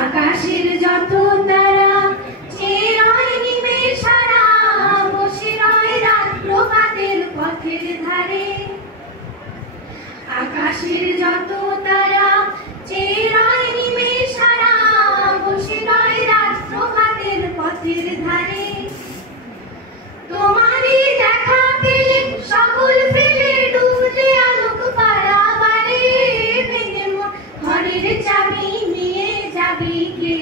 আকাশের যত তারা চেয়ে নিমেষ সারা বসে রয় রাত প্রভাতের পথের ধারে। আকাশের যত তারা চেয়ে নিমেষ সারা বসে রয় রাত প্রভাতের পথের ধারে। তোমারই দেখা পেলে সকল ফেলে ডুবলে আলোক পারাবারে। ভেঙে মন ঘরের চাবি নিয়ে যাবি কে